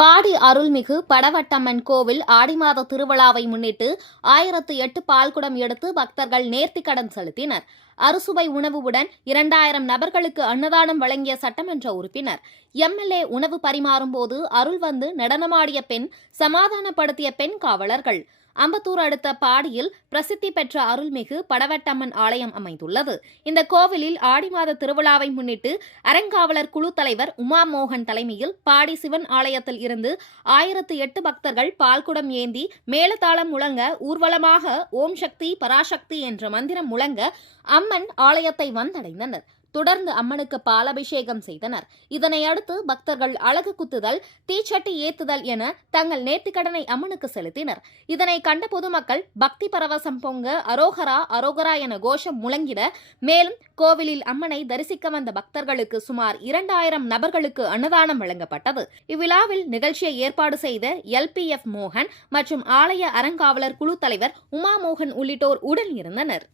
பாடி அருள்மிகு படவட்டம்மன் கோவில் ஆடி மாத திருவிழாவை முன்னிட்டு 1008 பால்குடம் எடுத்து பக்தர்கள் நேர்த்திக்கடன் செலுத்தினர். அறுசுவை உணவுடன் 2000 நபர்களுக்கு அன்னதானம் வழங்கிய சட்டமன்ற உறுப்பினர். எம்எல்ஏ உணவு பரிமாறும் போது அருள் வந்து நடனமாடிய பெண், சமாதானப்படுத்திய பெண் காவலர்கள். அம்பத்தூர் அடுத்த பாடியில் பிரசித்தி பெற்ற அருள்மிகு படவட்டம்மன் ஆலயம் அமைந்துள்ளது. இந்த கோவிலில் ஆடி மாத திருவிழாவை முன்னிட்டு அறங்காவலர் குழு தலைவர் உமா மோகன் தலைமையில் பாடி சிவன் ஆலயத்தில் இருந்து 1008 பக்தர்கள் பால்குடம் ஏந்தி மேளதாளம் முழங்க ஊர்வலமாக ஓம் சக்தி பராசக்தி என்ற மந்திரம் முழங்க அம்மன் ஆலயத்தை வந்தடைந்தனர். தொடர்ந்து அம்மனுக்கு பாலாபிஷேகம் செய்தனர். இதனை அடுத்து பக்தர்கள் அலகு குத்துதல், தீச்சட்டி ஏத்துதல் என தங்கள் நேர்த்திக்கடனை அம்மனுக்கு செலுத்தினர். இதனை கண்ட பொதுமக்கள் பக்தி பரவசம் பொங்க அரோகரா அரோகரா என கோஷம் முழங்கிட, மேலும் கோவிலில் அம்மனை தரிசிக்க வந்த பக்தர்களுக்கு சுமார் 2000 நபர்களுக்கு அன்னதானம் வழங்கப்பட்டது. இவ்விழாவில் நிகழ்ச்சியை ஏற்பாடு செய்த LPF மோகன் மற்றும் ஆலய அறங்காவலர் குழு தலைவர் உமா மோகன் உள்ளிட்டோர் உடன் இருந்தனர்.